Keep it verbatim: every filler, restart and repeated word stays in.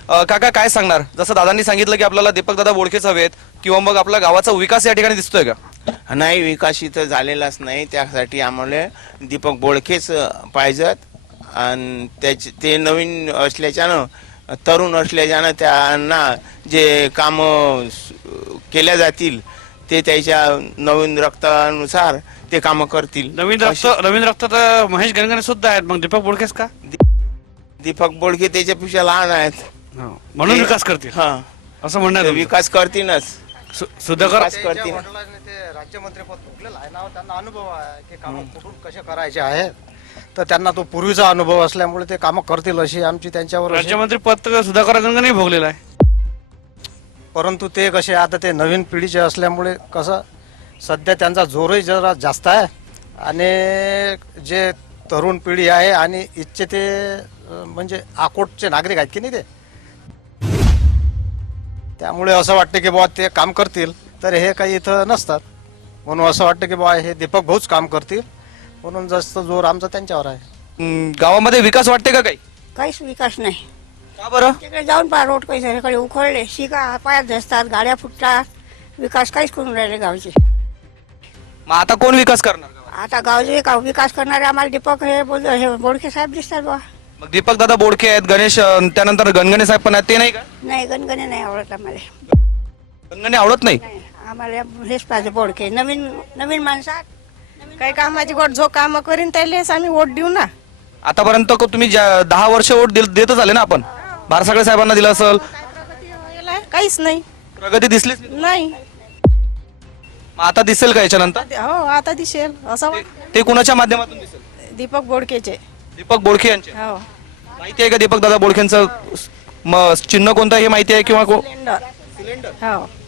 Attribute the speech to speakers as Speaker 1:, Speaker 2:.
Speaker 1: अ, काका काय सांगणार, जसं दादांनी सांगितलं की आपल्याला दीपक दादा बोडखेच हवेत, किंवा मग आपल्या गावाचा विकास या ठिकाणी दिसतोय का?
Speaker 2: नाही, विकास इथं झालेलाच नाही. त्यासाठी आम्हाला दीपक बोडखेच पाहिजेत. आणि त्याचे ते नवीन असल्याच्यानं, तरुण असल्याच्यानं त्यांना जे कामं केल्या जातील ते त्याच्या नवीन रक्तानुसार ते कामं करतील.
Speaker 3: नवीन रक्त नवीन रक्त तर महेश गणगणे सुद्धा आहेत, मग दीपक बोडकेच का?
Speaker 2: दीपक बोडखे त्याच्यापेक्षा लहान आहेत.
Speaker 3: म्हणून
Speaker 2: ते-
Speaker 3: विकास करतील
Speaker 2: हा,
Speaker 3: असं म्हणणं
Speaker 2: ते
Speaker 3: आहे तुमचं.
Speaker 2: विकास करतीलच.
Speaker 3: सु- सुधाकर
Speaker 2: विकास करतील.
Speaker 4: ते राज्यमंत्रीपद भोगलेलं आहे ना, त्यांना अनुभव आहे की कामं कुठून कसे करायचे आहेत. तर त्यांना तो पूर्वीचा अनुभव असल्यामुळे ते कामं करतील अशी आमची त्यांच्यावर अशी-
Speaker 3: राज्यमंत्री पद तर सुधाकर गणगणे भोगलेलं आहे.
Speaker 4: परंतु ते कसे आता ते नवीन पिढीचे असल्यामुळे कसं सध्या त्यांचा जोरही जरा जास्त आहे. आणि जे तरुण पिढी आहे आणि इथचे ते अं, म्हणजे आकोटचे नागरिक आहेत की नाही ते, त्यामुळे असं वाटतं की बुवा ते काम करतील. तर हे काही इथं नसतात, म्हणून असं वाटतं की बुवा हे दीपक भाऊच काम करतील, म्हणून जास्त जोर आमचा त्यांच्यावर आहे.
Speaker 1: हम्म, गावामध्ये विकास वाटते का काही?
Speaker 5: काहीच विकास नाही.
Speaker 1: का बरं?
Speaker 5: तिकडे जाऊन पहा, रोड काही सगळीकडे उखळले, शिका पायात धसतात, गाड्या फुटतात, विकास काहीच करून राहिले गावचे.
Speaker 1: मग आता कोण विकास करणार गावात?
Speaker 5: आता गावचे का विकास करणारे आम्हाला दीपक हे बोल हे बोडके साहेब दिसतात बा.
Speaker 1: मग दीपक दादा बोडखे आहेत, गणेश अ, त्यानंतर गणगणे साहेब पण आहेत, ते नाही का?
Speaker 5: नाही, गणगणे नाही आवडत आम्हाला.
Speaker 1: गणगणे आवडत नाही?
Speaker 5: नाही, आम्हाला हेच पाहिजे बोडके, नवीन नवीन माणसात.
Speaker 6: काही कामाची गोट जो काम करीन त्यालेच आम्ही वोट देऊ ना.
Speaker 1: आतापर्यंत क- तुम्ही ज्या- दहा वर्ष वोट दिल- देतच आले ना आपण. बारसागळे साहेबांना दिलं असेल,
Speaker 6: याला काहीच नाही.
Speaker 1: प्रगती दिसलीच नाही.
Speaker 6: नाही.
Speaker 1: मग आता दिसेल का याच्यानंतर?
Speaker 6: हो, आता दिसेल असं वाट-
Speaker 1: ते कुणाच्या माध्यमातून दिसेल?
Speaker 6: दीपक बोडकेचे.
Speaker 1: दीपक बोडखे यांचे.
Speaker 6: हो.
Speaker 1: माहिती आहे का दीपक दादा बोडखेंचं म- चिन्ह कोणतं आहे हे माहिती आहे किंवा को-
Speaker 6: सिलेंडर. हो.